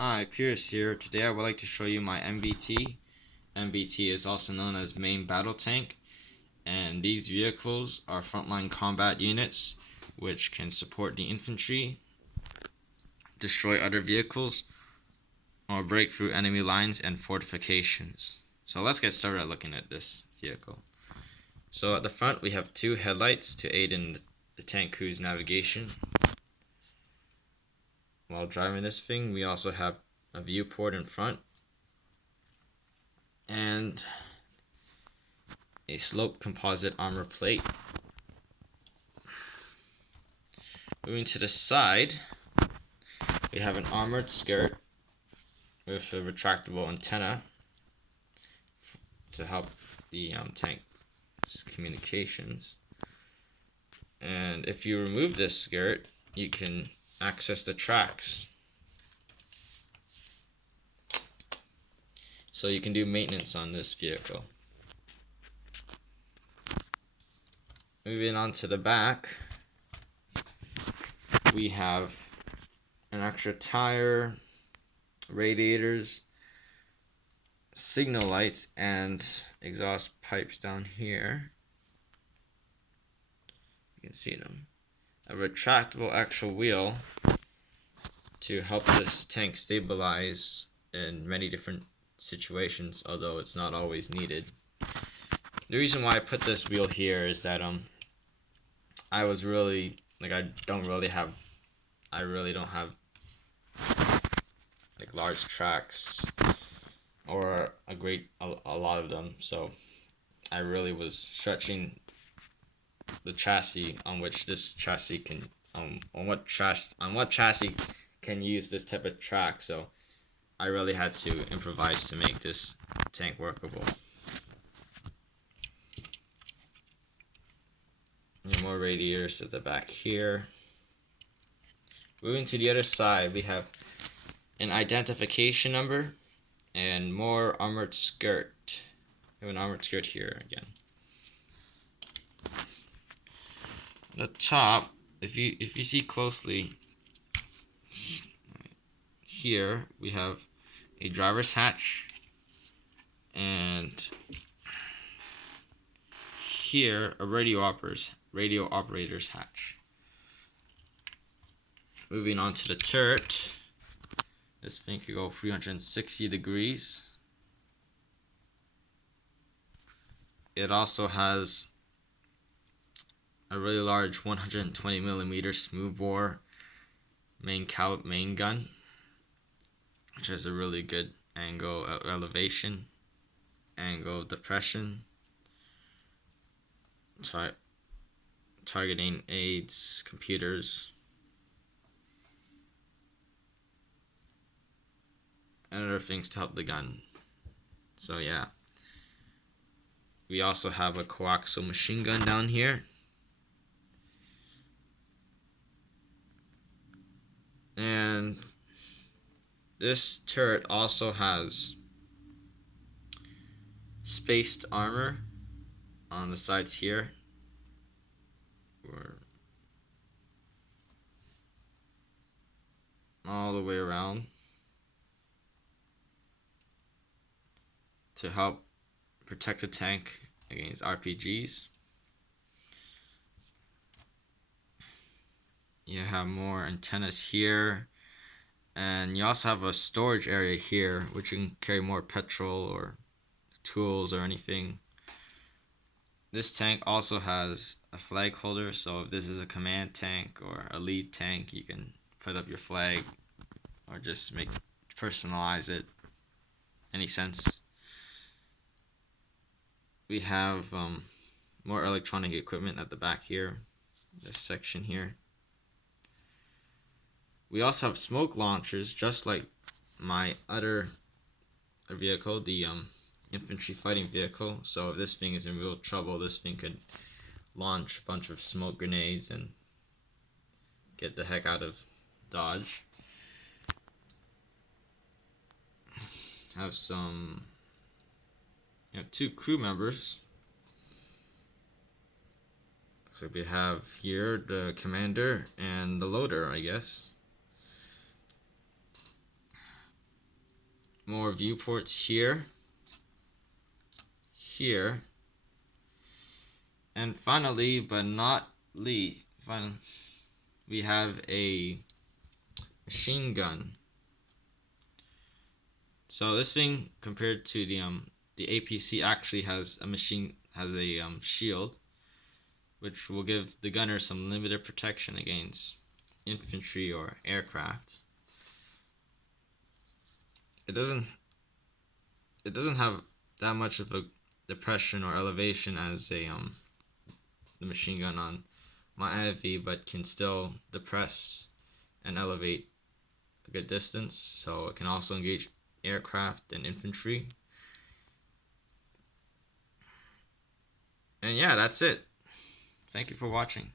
Hi, Pierce here. Today I would like to show you my MBT. MBT is also known as Main Battle Tank, and these vehicles are frontline combat units which can support the infantry, destroy other vehicles, or break through enemy lines and fortifications. So let's get started looking at this vehicle. So at the front we have two headlights to aid in the tank crew's navigation. While driving this thing, we also have a viewport in front and a slope composite armor plate. Moving to the side, we have an armored skirt with a retractable antenna to help the tank's communications. And if you remove this skirt, you can access the tracks. So you can do maintenance on this vehicle. Moving on to the back, we have an extra tire, radiators, signal lights, and exhaust pipes down here. You can see them. A retractable actual wheel to help this tank stabilize in many different situations, although it's not always needed. The reason why I put this wheel here is that I really don't have like large tracks or a lot of them, so I really was stretching the chassis on which this chassis can on what chassis can use this type of track, so I really had to improvise to make this tank workable. And more radiators at the back here. Moving to the other side, we have an identification number and more armored skirt. We have an armored skirt here again. The top, if you see closely, here we have a driver's hatch, and here a radio operator's hatch. Moving on to the turret, this thing could go 360 degrees. It also has a really large 120mm smoothbore main gun, which has a really good angle elevation, angle of depression, targeting aids, computers, and other things to help the gun. So yeah. We also have a coaxial machine gun down here. And this turret also has spaced armor on the sides here, or all the way around, to help protect the tank against RPGs. You have more antennas here, and you also have a storage area here which you can carry more petrol or tools or anything. This tank also has a flag holder, so if this is a command tank or a lead tank, you can put up your flag or just personalize it. Any sense? We have more electronic equipment at the back here, this section here. We also have smoke launchers, just like my other vehicle, the infantry fighting vehicle. So if this thing is in real trouble, this thing could launch a bunch of smoke grenades and get the heck out of Dodge. Have two crew members. Looks like we have here the commander and the loader, I guess. more viewports here, here, and finally, but not least, we have a machine gun. So this thing, compared to the APC, actually has a shield, which will give the gunner some limited protection against infantry or aircraft. It doesn't have that much of a depression or elevation as the machine gun on my IFV, but can still depress and elevate a good distance, so it can also engage aircraft and infantry. And yeah, that's it. Thank you for watching.